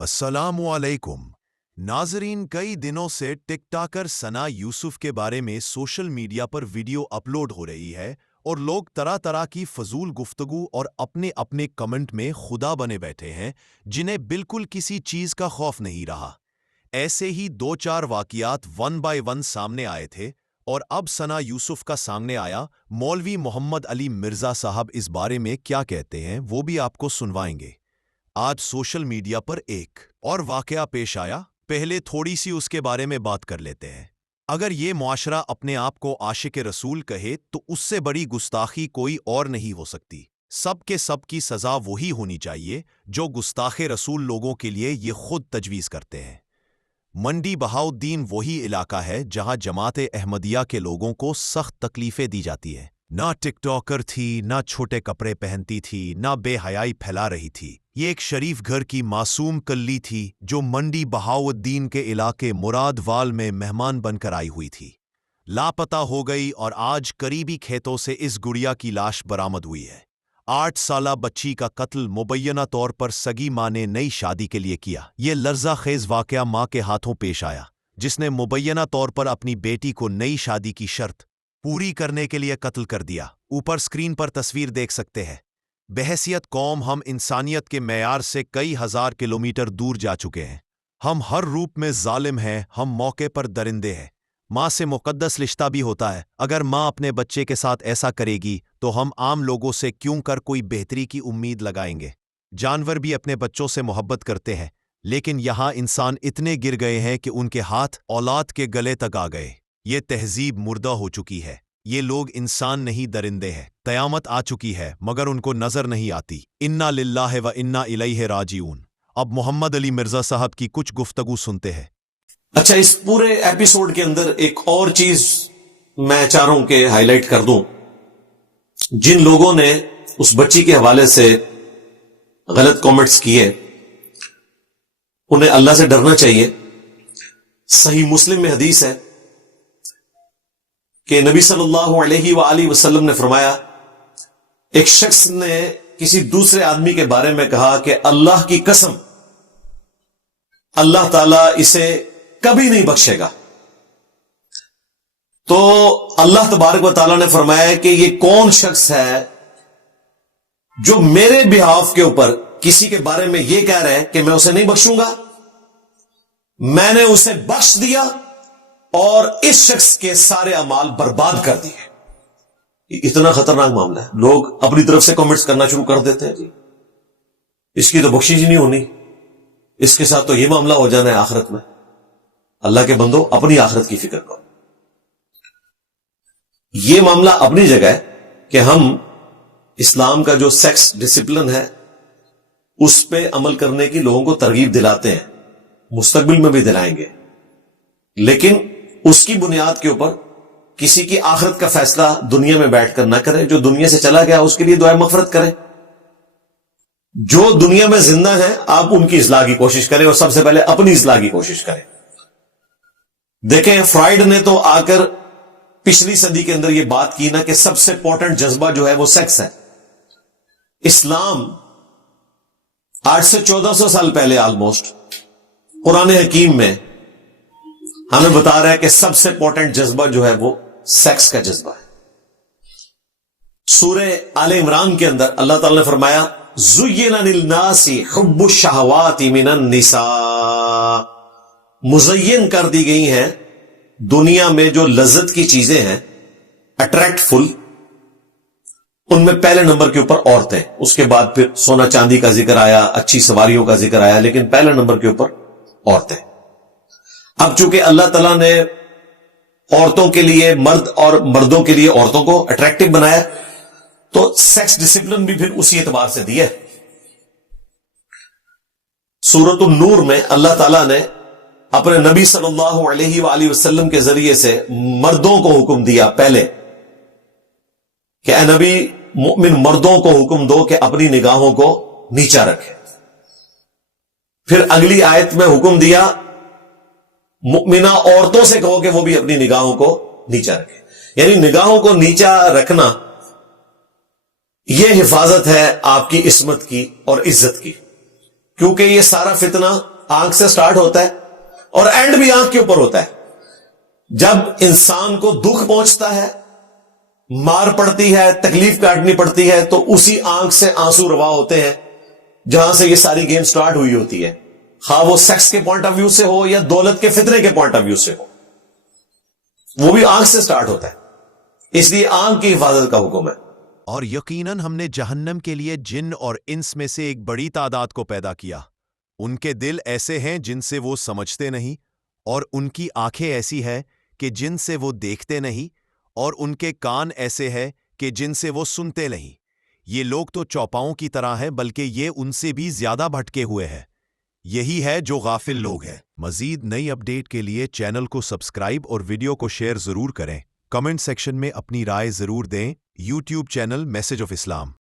अस्सलामु अलैकुम नाजरीन, कई दिनों से टिकटॉकर सना यूसुफ के बारे में सोशल मीडिया पर वीडियो अपलोड हो रही है और लोग तरह तरह की फजूल गुफ्तगू और अपने अपने कमेंट में खुदा बने बैठे हैं जिन्हें बिल्कुल किसी चीज़ का खौफ नहीं रहा। ऐसे ही दो चार वाक़ियात वन बाय वन सामने आए थे और अब सना यूसुफ का सामने आया। मौलवी मोहम्मद अली मिर्ज़ा साहब इस बारे में क्या कहते हैं वो भी आपको सुनवाएंगे। आज सोशल मीडिया पर एक और वाकया पेश आया, पहले थोड़ी सी उसके बारे में बात कर लेते हैं। अगर ये मुआशरा अपने आप को आशिक रसूल कहे तो उससे बड़ी गुस्ताखी कोई और नहीं हो सकती। सब के सब की सज़ा वही होनी चाहिए जो गुस्ताखे रसूल लोगों के लिए ये खुद तजवीज़ करते हैं। मंडी बहाउद्दीन वही इलाका है जहां जमात अहमदिया के लोगों को सख्त तकलीफें दी जाती है। ना टिकटॉकर थी, ना छोटे कपड़े पहनती थी, ना बेहयाई फैला रही थी। ये एक शरीफ घर की मासूम कल्ली थी जो मंडी बहाउद्दीन के इलाके मुरादवाल में मेहमान बनकर आई हुई थी। लापता हो गई और आज करीबी खेतों से इस गुड़िया की लाश बरामद हुई है। 8 साला बच्ची का कत्ल मुबैना तौर पर सगी माँ ने नई शादी के लिए किया। ये लर्जा खेज वाकया माँ के हाथों पेश आया जिसने मुबैना तौर पर अपनी बेटी को नई शादी की शर्त पूरी करने के लिए कत्ल कर दिया। ऊपर स्क्रीन पर तस्वीर देख सकते हैं। बहैसियत कौम हम इंसानियत के मेयार से कई हजार किलोमीटर दूर जा चुके हैं। हम हर रूप में जालिम हैं, हम मौके पर दरिंदे हैं। माँ से मुकद्दस रिश्ता भी होता है। अगर माँ अपने बच्चे के साथ ऐसा करेगी तो हम आम लोगों से क्यों कर कोई बेहतरी की उम्मीद लगाएंगे। जानवर भी अपने बच्चों से मोहब्बत करते हैं, लेकिन यहाँ इंसान इतने गिर गए हैं कि उनके हाथ औलाद के गले तक आ गए। ये तहजीब मुर्दा हो चुकी है। ये लोग इंसान नहीं दरिंदे हैं। क़यामत आ चुकी है मगर उनको नजर नहीं आती। इन्ना लिल्लाहि व इन्ना इलैहि राजिऊन। अब मोहम्मद अली मिर्जा साहब की कुछ गुफ्तगू सुनते हैं। अच्छा, इस पूरे एपिसोड के अंदर एक और चीज मैं चाह रहा हूं कि हाईलाइट कर दूं। जिन लोगों ने उस बच्ची के हवाले से गलत कमेंट्स किए उन्हें अल्लाह से डरना चाहिए। सही मुस्लिम में हदीस है कि नबी सल्लल्लाहु अलैहि वसल्लम ने फरमाया, एक शख्स ने किसी दूसरे आदमी के बारे में कहा कि अल्लाह की कसम, अल्लाह ताला इसे कभी नहीं बख्शेगा। तो अल्लाह तबारक व ताला ने फरमाया कि ये कौन शख्स है जो मेरे बिहाफ के ऊपर किसी के बारे में यह कह रहा है कि मैं उसे नहीं बख्शूंगा। मैंने उसे बख्श दिया और इस शख्स के सारे अमाल बर्बाद कर दिए। इतना खतरनाक मामला है। लोग अपनी तरफ से कमेंट्स करना शुरू कर देते हैं, जी इसकी तो बख्शिश ही नहीं होनी, इसके साथ तो यह मामला हो जाना है आखिरत में। अल्लाह के बंदो, अपनी आखिरत की फिक्र करो। यह मामला अपनी जगह है कि हम इस्लाम का जो सेक्स डिसिप्लिन है उस पे अमल करने की लोगों को तरगीब दिलाते हैं, मुस्तकबिल में भी दिलाएंगे, लेकिन उसकी बुनियाद के ऊपर किसी की आखिरत का फैसला दुनिया में बैठकर ना करें। जो दुनिया से चला गया उसके लिए दुआ मगफरत करें। जो दुनिया में जिंदा है आप उनकी इस्लाह की कोशिश करें और सबसे पहले अपनी इस्लाह की कोशिश करें। देखें, फ्राइड ने तो आकर पिछली सदी के अंदर यह बात की ना कि सबसे इंपॉर्टेंट जज्बा जो है वो सेक्स है। इस्लाम आज से 1400 साल पहले ऑलमोस्ट कुरान हकीम में हमें बता रहा है कि सबसे इंपॉर्टेंट जज्बा जो है वो सेक्स का जज्बा है। सूरे आले इमरान के अंदर अल्लाह ताला ने फरमाया, ज़ुय्यिना लिन्नासी हुब्बुश शहवाति मिनन निसा। मुज़य्यन कर दी गई हैं दुनिया में जो लज्जत की चीजें हैं, अट्रैक्टफुल, उनमें पहले नंबर के ऊपर औरतें, उसके बाद फिर सोना चांदी का जिक्र आया, अच्छी सवारियों का जिक्र आया, लेकिन पहले नंबर के ऊपर औरतें। अब चूंकि अल्लाह ताला ने औरतों के लिए मर्द और मर्दों के लिए औरतों को अट्रैक्टिव बनाया, तो सेक्स डिसिप्लिन भी फिर उसी एतबार से दिया। सूरत नूर में अल्लाह ताला ने अपने नबी सल्लल्लाहु अलैहि वसल्लम के जरिए से मर्दों को हुक्म दिया पहले कि ए नबी, मुमिन मर्दों को हुक्म दो कि अपनी निगाहों को नीचा रखें। फिर अगली आयत में हुक्म दिया मुमिना औरतों से कहो कि वो भी अपनी निगाहों को नीचा रखें। यानी निगाहों को नीचा रखना यह हिफाजत है आपकी इस्मत की और इज्जत की, क्योंकि यह सारा फितना آنکھ سے سٹارٹ ہوتا ہے اور اینڈ بھی آنکھ کے اوپر ہوتا ہے. جب انسان کو دکھ پہنچتا ہے, مار پڑتی ہے, تکلیف کاٹنی پڑتی ہے, تو اسی آنکھ سے آنسو روا ہوتے ہیں جہاں سے یہ ساری گیم سٹارٹ ہوئی ہوتی ہے, خواہ وہ سیکس کے پوائنٹ آف ویو سے ہو یا دولت کے فتنے کے پوائنٹ آف ویو سے ہو, وہ بھی آنکھ سے سٹارٹ ہوتا ہے. اس لیے آنکھ کی حفاظت کا حکم ہے. اور یقیناً ہم نے جہنم کے لیے جن اور انس میں سے ایک بڑی تعداد کو پیدا کیا. ان کے دل ایسے ہیں جن سے وہ سمجھتے نہیں, اور ان کی آنکھیں ایسی ہے کہ جن سے وہ دیکھتے نہیں, اور ان کے کان ایسے ہیں کہ جن سے وہ سنتے نہیں. یہ لوگ تو چوپاؤں کی طرح ہیں, بلکہ یہ ان سے بھی زیادہ بھٹکے ہوئے ہیں. یہی ہے جو غافل لوگ ہیں. مزید نئی اپڈیٹ کے لیے چینل کو سبسکرائب اور ویڈیو کو شیئر ضرور کریں. کمنٹ سیکشن میں اپنی رائے ضرور دیں. YouTube channel message of Islam.